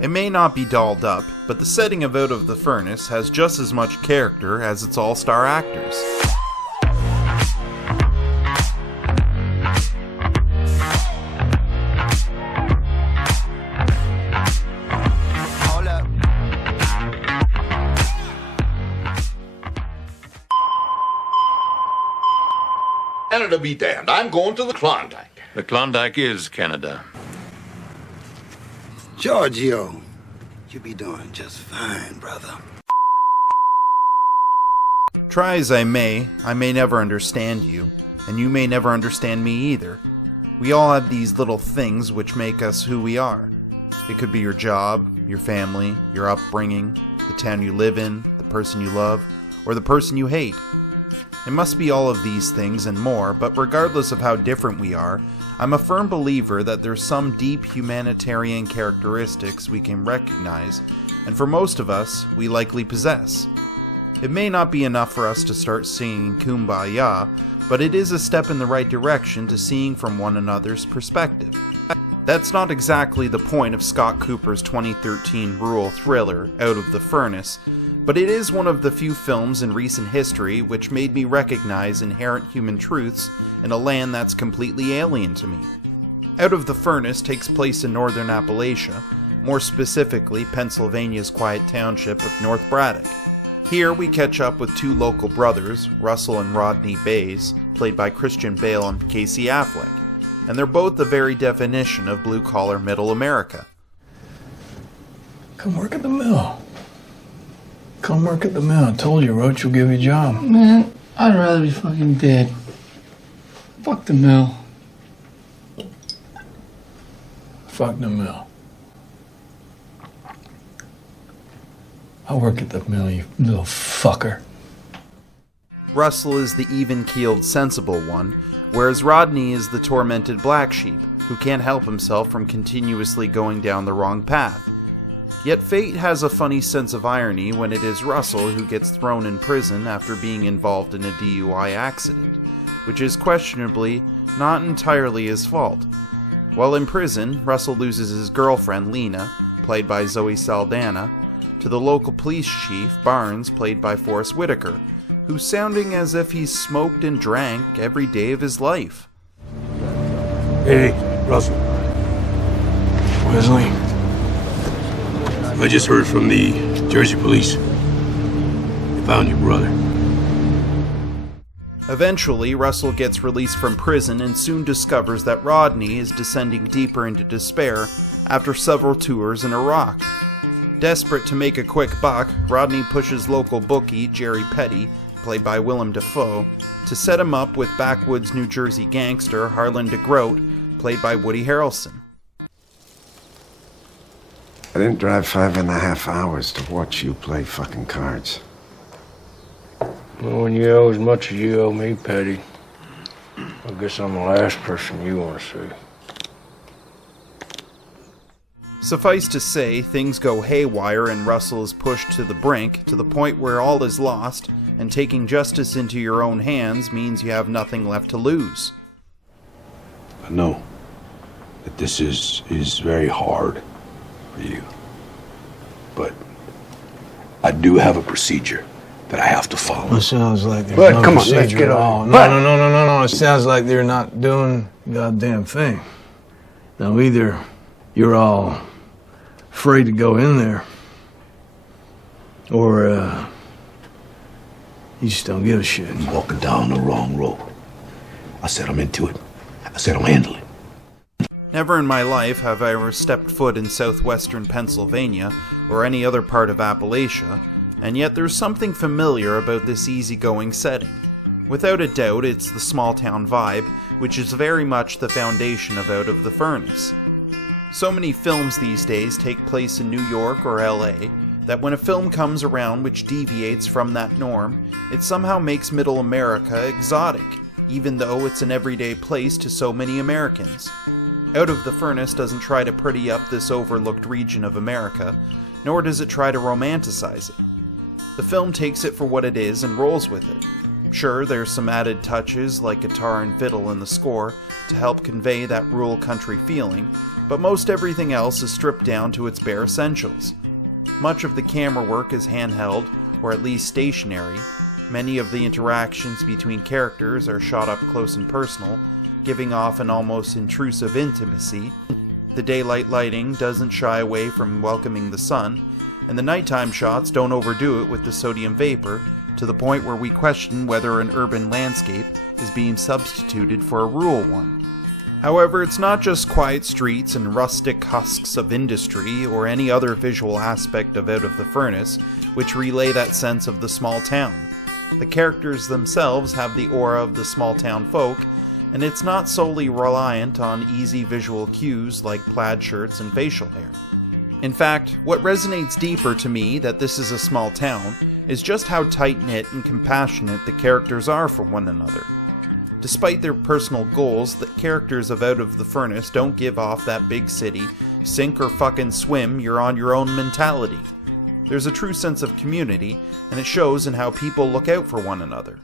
It may not be dolled up, but the setting of Out of the Furnace has just as much character as its all-star actors. Canada be damned. I'm going to the Klondike. The Klondike is Canada. Giorgio, you be doing just fine, brother. Try as I may never understand you, and you may never understand me either. We all have these little things which make us who we are. It could be your job, your family, your upbringing, the town you live in, the person you love, or the person you hate. It must be all of these things and more, but regardless of how different we are, I'm a firm believer that there's some deep humanitarian characteristics we can recognize, and for most of us, we likely possess. It may not be enough for us to start singing Kumbaya, but it is a step in the right direction to seeing from one another's perspective. That's not exactly the point of Scott Cooper's 2013 rural thriller, Out of the Furnace, but it is one of the few films in recent history which made me recognize inherent human truths in a land that's completely alien to me. Out of the Furnace takes place in northern Appalachia, more specifically Pennsylvania's quiet township of North Braddock. Here we catch up with two local brothers, Russell and Rodney Bays, played by Christian Bale and Casey Affleck, and they're both the very definition of blue-collar middle America. Come work at the mill. Come work at the mill. I told you, Roach will give you a job. Man, I'd rather be fucking dead. Fuck the mill. Fuck the mill. I work at the mill, you little fucker. Russell is the even-keeled, sensible one, whereas Rodney is the tormented black sheep, who can't help himself from continuously going down the wrong path. Yet fate has a funny sense of irony when it is Russell who gets thrown in prison after being involved in a DUI accident, which is questionably not entirely his fault. While in prison, Russell loses his girlfriend, Lena, played by Zoe Saldana, to the local police chief, Barnes, played by Forrest Whitaker, who's sounding as if he's smoked and drank every day of his life. Hey, Russell. Wesley. I just heard from the Jersey police. They found your brother. Eventually, Russell gets released from prison and soon discovers that Rodney is descending deeper into despair after several tours in Iraq. Desperate to make a quick buck, Rodney pushes local bookie Jerry Petty, played by Willem Dafoe, to set him up with backwoods New Jersey gangster Harlan DeGroat, played by Woody Harrelson. I didn't drive 5.5 hours to watch you play fucking cards. Well, when you owe as much as you owe me, Petty, I guess I'm the last person you want to see. Suffice to say, things go haywire and Russell is pushed to the brink, to the point where all is lost, and taking justice into your own hands means you have nothing left to lose. I know that this is very hard for you, but I do have a procedure that I have to follow. It sounds like there's Bud, no come on, let's procedure get at on. all. Bud. No. It sounds like they're not doing a goddamn thing. Now, either you're all afraid to go in there, or you just don't give a shit. You're walking down the wrong road. I said I'm into it. I said I'll handle it. Never in my life have I ever stepped foot in southwestern Pennsylvania or any other part of Appalachia, and yet there's something familiar about this easygoing setting. Without a doubt, it's the small-town vibe, which is very much the foundation of Out of the Furnace. So many films these days take place in New York or LA that when a film comes around which deviates from that norm, it somehow makes middle America exotic, even though it's an everyday place to so many Americans. Out of the Furnace doesn't try to pretty up this overlooked region of America, nor does it try to romanticize it. The film takes it for what it is and rolls with it. Sure, there's some added touches like guitar and fiddle in the score to help convey that rural country feeling, but most everything else is stripped down to its bare essentials. Much of the camera work is handheld, or at least stationary. Many of the interactions between characters are shot up close and personal, giving off an almost intrusive intimacy. The daylight lighting doesn't shy away from welcoming the sun, and the nighttime shots don't overdo it with the sodium vapor, to the point where we question whether an urban landscape is being substituted for a rural one. However, it's not just quiet streets and rustic husks of industry or any other visual aspect of Out of the Furnace which relay that sense of the small town. The characters themselves have the aura of the small town folk, and it's not solely reliant on easy visual cues like plaid shirts and facial hair. In fact, what resonates deeper to me that this is a small town is just how tight-knit and compassionate the characters are for one another. Despite their personal goals, the characters of Out of the Furnace don't give off that big city, sink or fucking swim, you're on your own mentality. There's a true sense of community, and it shows in how people look out for one another.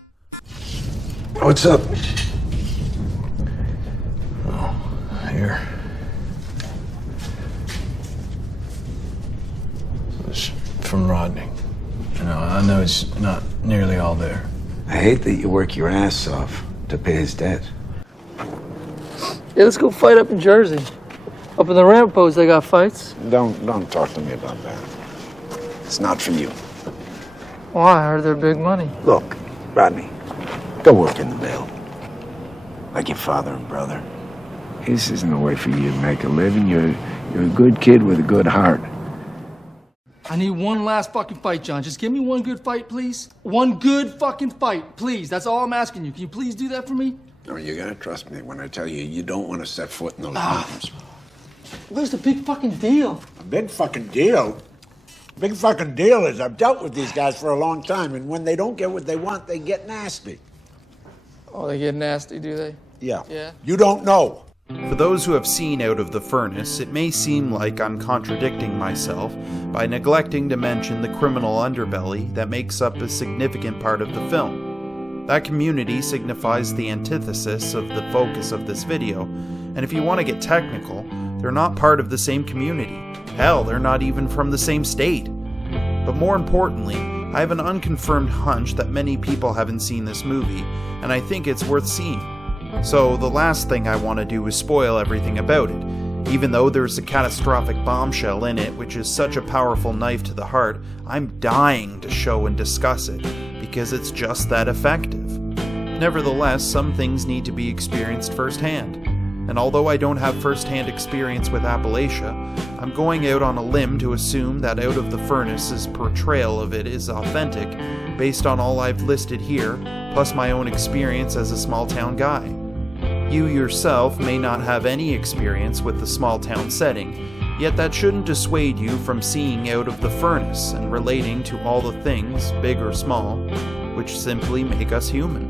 What's up? Oh, here. It's from Rodney. I know it's not nearly all there. I hate that you work your ass off to pay his debt. Yeah, let's go fight up in Jersey. Up in the Rampos, they got fights. Don't talk to me about that. It's not for you. Why? I heard they're big money. Look, Rodney, go work in the mill. Like your father and brother. This isn't a way for you to make a living. You're a good kid with a good heart. I need one last fucking fight, John. Just give me one good fight, please. One good fucking fight, please. That's all I'm asking you. Can you please do that for me? No, you gotta trust me when I tell you you don't want to set foot in those mountains. Where's the big fucking deal? A big fucking deal? Big fucking deal is I've dealt with these guys for a long time, and when they don't get what they want, they get nasty. Oh, they get nasty, do they? Yeah. Yeah. You don't know. For those who have seen Out of the Furnace, it may seem like I'm contradicting myself by neglecting to mention the criminal underbelly that makes up a significant part of the film. That community signifies the antithesis of the focus of this video, and if you want to get technical, they're not part of the same community. Hell, they're not even from the same state. But more importantly, I have an unconfirmed hunch that many people haven't seen this movie, and I think it's worth seeing. So the last thing I want to do is spoil everything about it. Even though there's a catastrophic bombshell in it which is such a powerful knife to the heart, I'm dying to show and discuss it, because it's just that effective. Nevertheless, some things need to be experienced firsthand. And although I don't have first-hand experience with Appalachia, I'm going out on a limb to assume that Out of the Furnace's portrayal of it is authentic, based on all I've listed here, plus my own experience as a small-town guy. You yourself may not have any experience with the small-town setting, yet that shouldn't dissuade you from seeing Out of the Furnace and relating to all the things, big or small, which simply make us human.